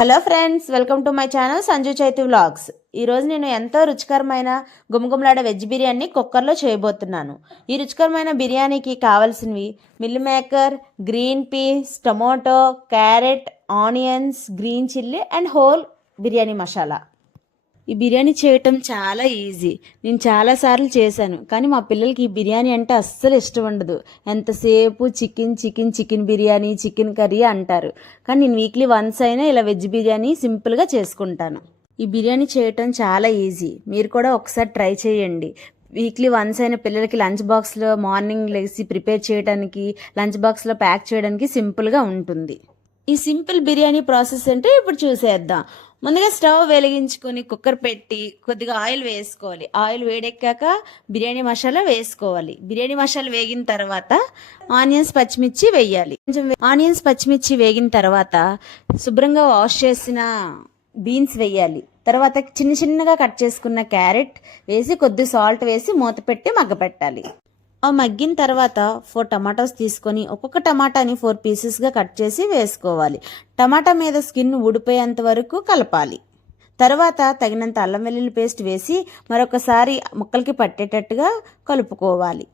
Hello friends, welcome to my channel Sanju Chaitu vlogs. ఈరోజు నేను ఎంతో రుచికరమైన గుమగుమలాడే వెజ్ బిర్యానీ కుక్కర్లో చేయబోతున్నాను. ఈ రుచికరమైన బిర్యానీకి కావాల్సినవి meal maker, green peas, tomato, carrot, onions, green chilli and whole biryani masala. ఈ బిర్యానీ చేయటం చాలా ఈజీ. నేను చాలాసార్లు చేశాను, కానీ మా పిల్లలకి ఈ బిర్యానీ అంటే అస్సలు ఇష్టం ఉండదు. ఎంతసేపు చికెన్ బిర్యానీ, చికెన్ కర్రీ అంటారు. కానీ నేను వీక్లీ వన్స్ అయినా ఇలా వెజ్ బిర్యానీ సింపుల్గా చేసుకుంటాను. ఈ బిర్యానీ చేయటం చాలా ఈజీ. మీరు కూడా ఒకసారి ట్రై చేయండి. వీక్లీ వన్స్ అయిన పిల్లలకి లంచ్ బాక్స్లో మార్నింగ్ లేసి ప్రిపేర్ చేయడానికి, లంచ్ బాక్స్లో ప్యాక్ చేయడానికి సింపుల్గా ఉంటుంది. ఈ సింపుల్ బిర్యానీ ప్రాసెస్ అంటే ఇప్పుడు చూసేద్దాం. ముందుగా స్టవ్ వెలిగించుకొని కుక్కర్ పెట్టి కొద్దిగా ఆయిల్ వేసుకోవాలి. ఆయిల్ వేడెక్కాక బిర్యానీ మసాలా వేసుకోవాలి. బిర్యానీ మసాలా వేగిన తర్వాత ఆనియన్స్, పచ్చిమిర్చి వేయాలి. కొంచెం ఆనియన్స్, పచ్చిమిర్చి వేగిన తర్వాత శుభ్రంగా వాష్ చేసిన బీన్స్ వేయాలి. తర్వాత చిన్నగా కట్ చేసుకున్న క్యారెట్ వేసి కొద్ది సాల్ట్ వేసి మూత పెట్టి మగ్గపెట్టాలి. ఆ మగ్గిన తర్వాత 4 టమాటాస్ తీసుకొని ఒక్కొక్క టమాటాని 4 పీసెస్గా కట్ చేసి వేసుకోవాలి. టమాటా మీద స్కిన్ ఊడిపోయేంత వరకు కలపాలి. తర్వాత తగినంత అల్లం వెల్లుల్లి పేస్ట్ వేసి మరొకసారి ముక్కలకి పట్టేటట్టుగా కలుపుకోవాలి.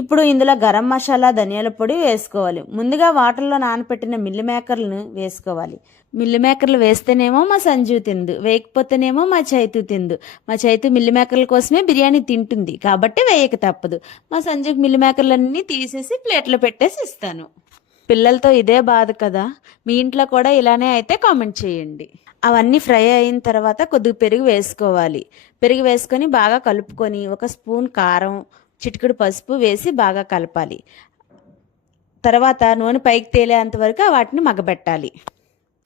ఇప్పుడు ఇందులో గరం మసాలా, ధనియాల పొడి వేసుకోవాలి. ముందుగా వాటర్లో నానబెట్టిన మిల్లి మేకర్లను వేసుకోవాలి. మిల్లి మేకర్లు వేస్తేనేమో మా సంజు తిందు, వేయకపోతేనేమో మా చైతు తిందు. మా చైతు మిల్లి మేకర్ల కోసమే బిర్యానీ తింటుంది కాబట్టి వేయక తప్పదు. మా సంజుకి మిల్లి మేకర్లన్నీ తీసేసి ప్లేట్లో పెట్టేసి ఇస్తాను. పిల్లలతో ఇదే బాధ కదా. మీ ఇంట్లో కూడా ఇలానే అయితే కామెంట్ చేయండి. అవన్నీ ఫ్రై అయిన తర్వాత కొద్దిగా పెరుగు వేసుకోవాలి. పెరుగు వేసుకొని బాగా కలుపుకొని 1 స్పూన్ కారం, చిటికెడు పసుపు వేసి బాగా కలపాలి. తర్వాత నూనె పైకి తేలేంత వరకు వాటిని మగ్గబెట్టాలి.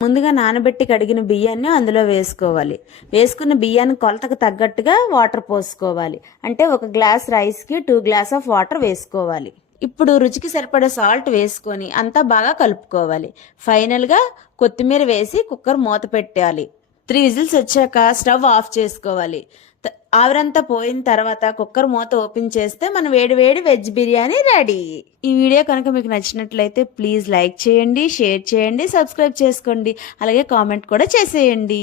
ముందుగా నానబెట్టి కడిగిన బియ్యాన్ని అందులో వేసుకోవాలి. వేసుకున్న బియ్యాన్ని కొలతకు తగ్గట్టుగా వాటర్ పోసుకోవాలి. అంటే 1 గ్లాస్ రైస్కి 2 గ్లాస్ ఆఫ్ వాటర్ వేసుకోవాలి. ఇప్పుడు రుచికి సరిపడా సాల్ట్ వేసుకొని అంతా బాగా కలుపుకోవాలి. ఫైనల్గా కొత్తిమీర వేసి కుక్కర్ మూత పెట్టాలి. 3 విజిల్స్ వచ్చాక స్టవ్ ఆఫ్ చేసుకోవాలి. ఆవిరంతా పోయిన తర్వాత కుక్కర్ మూత ఓపెన్ చేస్తే మన వేడి వెజ్ బిర్యానీ రెడీ. ఈ వీడియో కనుక మీకు నచ్చినట్లయితే ప్లీజ్ లైక్ చేయండి, షేర్ చేయండి, సబ్స్క్రైబ్ చేసుకోండి. అలాగే కామెంట్ కూడా చేసేయండి.